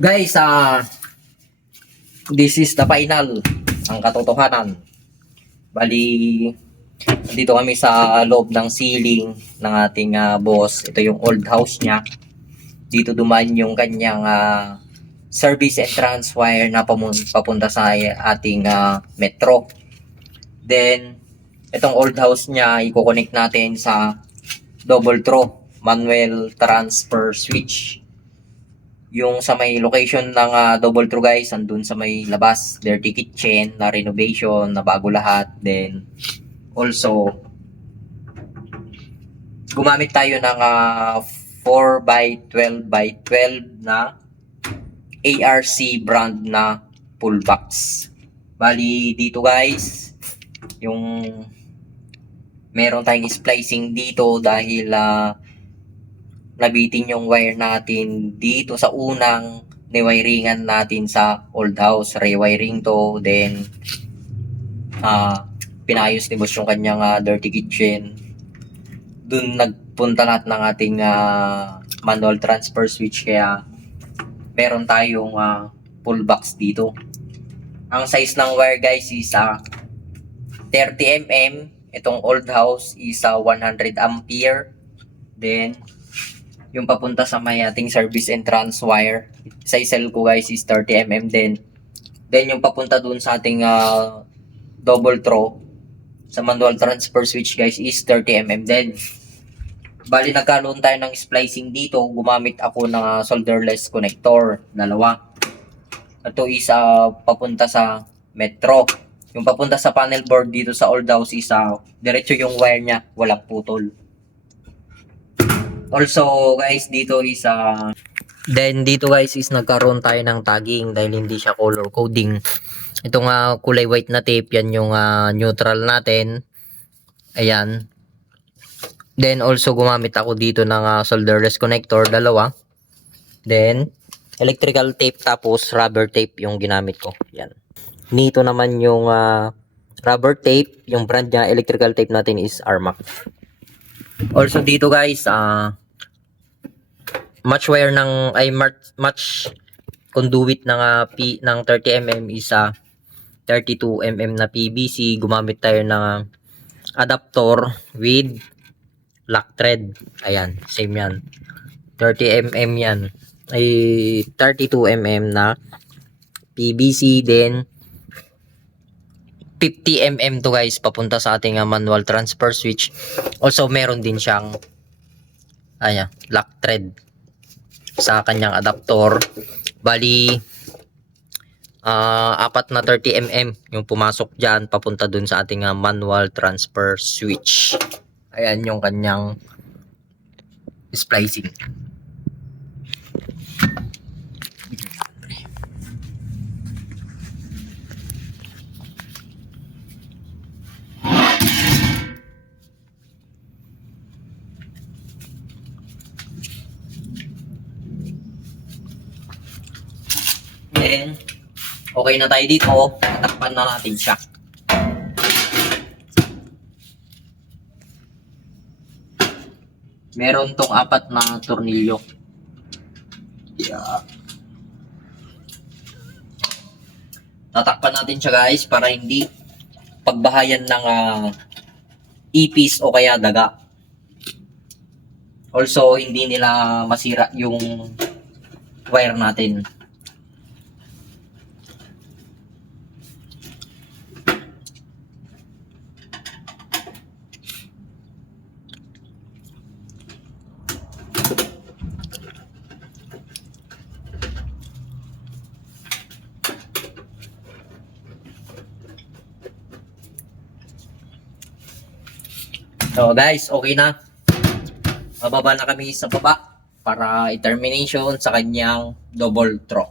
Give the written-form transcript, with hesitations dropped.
Guys, this is the final, ang katotohanan. Bali, dito kami sa loob ng ceiling ng ating boss. Ito yung old house niya. Dito dumaan yung kanyang service entrance wire na papunta sa ating metro. Then, itong old house niya, i-connect natin sa double throw manual transfer switch. Yung sa may location ng double throw guys, andun sa may labas, dirty kitchen, na renovation, na bago lahat. Then, also, gumamit tayo ng 4x12x12 na ARC brand na pull box. Bali, dito guys, yung meron tayong splicing dito dahil nabitin yung wire natin dito sa unang niwiringan natin sa old house. Rewiring to, then pinayos ni boss yung kanyang dirty kitchen. Dun nagpunta lahat ng ating manual transfer switch, kaya meron tayong pull box dito. Ang size ng wire guys is 30 mm. Itong old house is 100 ampere. Then yung papunta sa may ating service entrance wire, size cell ko guys is 30 mm din. Then yung papunta dun sa ating double throw sa manual transfer switch guys is 30 mm din. Bali, nagkaroon tayo ng splicing dito. Gumamit ako ng solderless connector, dalawa. Ito is papunta sa metro. Yung papunta sa panel board dito sa old house is diretso yung wire niya, walang putol. Also guys, dito is then dito guys is nagkaroon tayo ng tagging dahil hindi siya color coding. Itong kulay white na tape, yan yung neutral natin. Ayan. Then also gumamit ako dito ng solderless connector, dalawa. Then electrical tape, tapos rubber tape yung ginamit ko. Yan. Nito naman yung rubber tape, yung brand niya electrical tape natin is Armac. Also dito guys, match wire ng match conduit ng ng 30 mm is 32 mm na PVC. Gumamit tayo ng adapter with lock thread. Ayan, same yan. 30 mm yan. Ay 32 mm na PVC, then 50 mm to guys papunta sa ating manual transfer switch. Also meron din siyang lock thread sa kanyang adapter. Bali, apat na 30 mm yung pumasok dyan papunta dun sa ating manual transfer switch. Ayan yung kanyang splicing. Then, okay na tayo dito. Tatakpan na natin siya. Meron tong 4 na tornilyo. Yeah. Tatakpan natin siya guys para hindi pagbahayan ng ipis o kaya daga. Also, hindi nila masira yung wire natin. So guys, okay na. Mababa na kami sa baba para i-termination sa kanyang double throw.